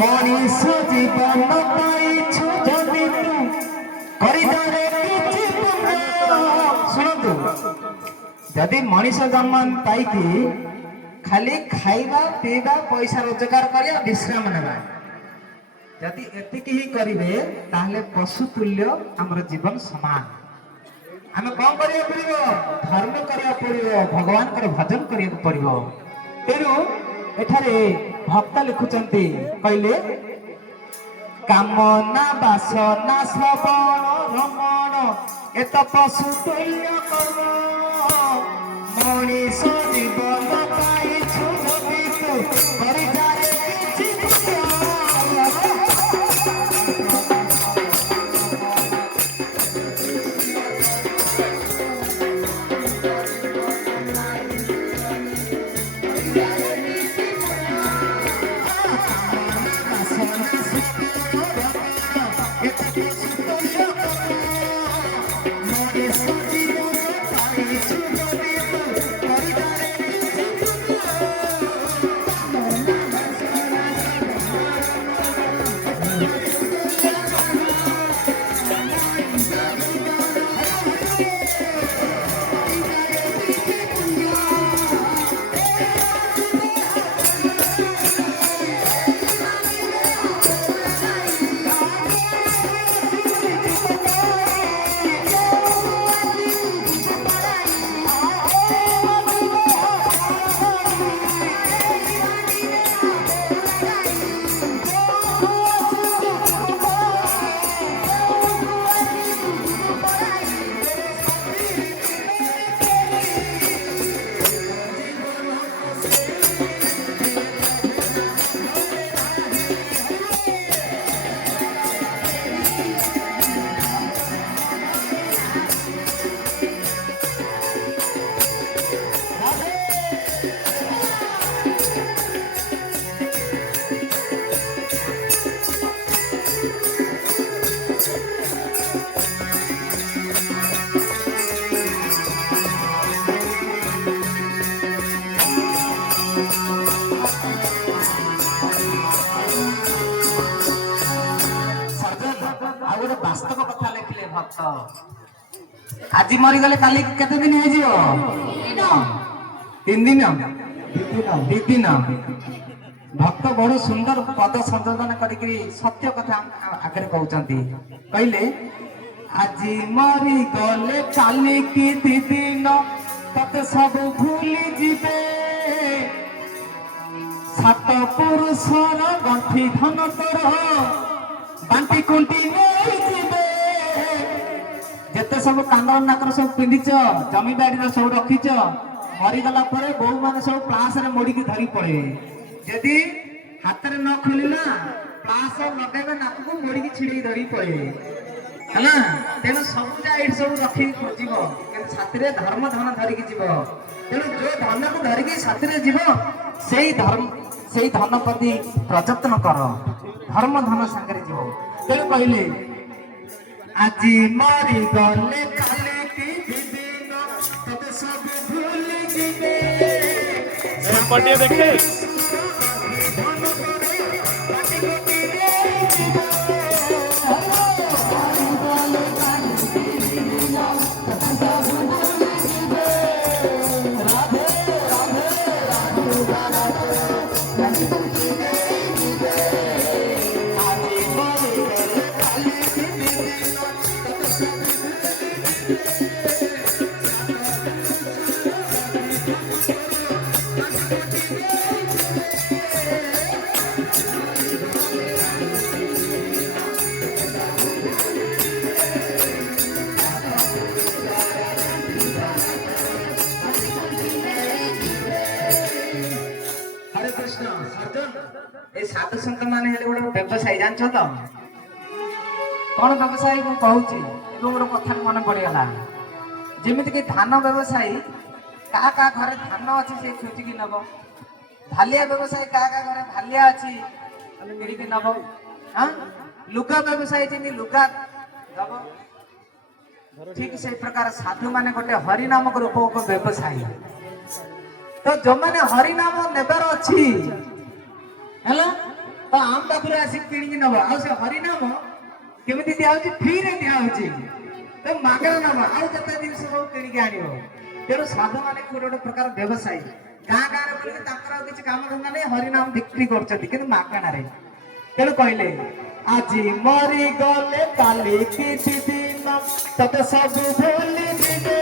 মনিষ জীবন পাইছু যদি করিদারে কিছু শুনতু যদি মনিষ জন্ম পাইকি খালি খাଇବା ପିଇବା ପଇସା ରୋଜଗାର କରିବା ବିଶ୍ରାମ ନେବା ଯଦି ଏତିକି ହିଁ କରିବେ ତାହେଲେ ପଶୁ ତୁଲ୍ୟ ଆମର ଜୀବନ ସମାନ। ଆମେ କଣ କରିବାକୁ ପଡିବ? ଧର୍ମ କରିବାକୁ ପଡିବ, ଭଗବାନଙ୍କର ଭଜନ କରିବାକୁ ପଡିବ। ତେଣୁ ଏଠାରେ ଭକ୍ତ ଲେଖୁଛନ୍ତି କହିଲେ କାମନା ବାସନା ଶ୍ରବଣ ରମଣ ଏତ ପଶୁ ତୁଲ୍ୟ କର୍ମ ମଣିଷ ଜୀବନ ପାଇଛୁ ଯଦି ତୁ କରିଦାରେ କିଛି বাস্তব কথা লেখিলে ভক্ত আজি মরিগলে কালি কেতে দিন হয়ে যাব? 3 দিন 2 দিন। ভক্ত বড় সুন্দর পদ সংযোজন করি সত্য কথা আগে কହୁଛନ୍ତି কইলে আজি মরিগলে কালি কি 2 দিন ততে সব ভুলি ଯିବେ সাত পুরুষর গণ্ঠি ধন তোর বান্টি কুন্টি নেই ଯିବେ যেতে সব কান্দর নাকর সব পিঁধিছ জমি বাড়ির সব রখিছ মরিগলা পরে বউ মানে সব প্লাসরে মোড়িকি ধরি পড়ে যদি হাতরে ন খুলিলা প্লাস লগাইবে নাকକୁ মোড়িকি ছিড়েই ধরি পড়ে ହେଲା। ତେଣୁ ସବୁଟା ଏଇଠି ସବୁ ରଖିକି ଯିବ କିନ୍ତୁ ସାଥିରେ ଧର୍ମ ଧନ ଧରିକି ଯିବ। ତେଣୁ ଯୋଉ ଧନକୁ ଧରିକି ସାଥିରେ ଯିବ ସେଇ ଧନ ପ୍ରତି ପ୍ରଯତ୍ନ କର, ଧର୍ମ ଧନ ସାଙ୍ଗରେ ଯିବ। ତେଣୁ କହିଲେ ଆଜି ମରିଗଲେ କାଲି କି ଦିନ ତତେ ସବୁ ଭୁଲି ଯିବେ पटिया देखे साधु संत मान गोटे व्यवसायी जानछ तो कौन व्यवसायी को कहूँ मोर कथा मन पड़गला जमीक धान व्यवसायी क्या घरे धान अच्छी से खोजिकी नब भालिया व्यवसायी क्या घरे भालिया अच्छी मिड़िकी नब हाँ लुगा व्यवसायी जमी लुगा दब ठीक से प्रकार साधु माने गोटे हरि नामक रूप व्यवसायी ତ ଯୋଉମାନେ ହରିନାମ ନେବାର ଅଛି ହେଲା ତ ଆମ ପାଖରୁ ଆସିକି କିଣିକି ନବ। ଆଉ ସେ ହରିନାମ କେମିତି ଦିଆହଉଛି? ଫ୍ରିରେ ଦିଆହଉଛି। ତ ମାଗଣା ନବ, ଆଉ ଯେତେ ଜିନିଷ ସବୁ କିଣିକି ଆଣିବ। ତେଣୁ ସାଧୁ ମାନେ ଗୋଟେ ଗୋଟେ ପ୍ରକାର ବ୍ୟବସାୟୀ ଗାଁ ଗାଁରେ ବୁଲିକି ତାଙ୍କର ଆଉ କିଛି କାମ ଧନ୍ଦା ନାହିଁ, ହରିନାମ ବିକ୍ରି କରୁଛନ୍ତି କିନ୍ତୁ ମାଗଣାରେ। ତେଣୁ କହିଲେ ଆଜି ମରିଗଲେ କାଲି କିଛି ଦିନ ତତେ ସବୁ ଭୁଲି ଯିବେ।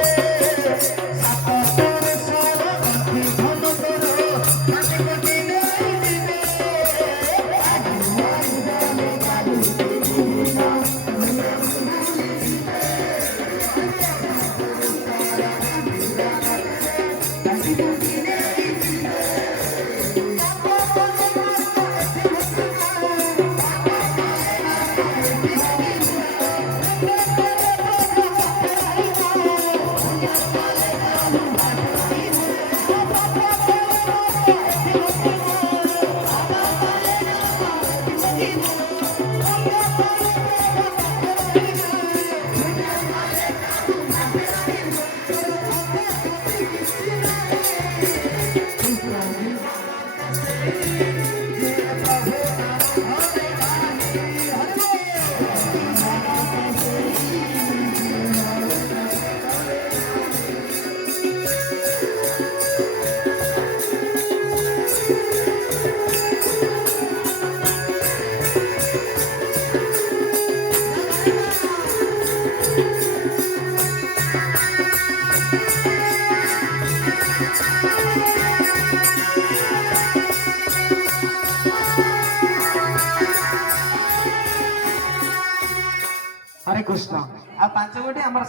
ହରେ କୃଷ୍ଣ। ଆଉ 5 ଗୋଟି ଆମର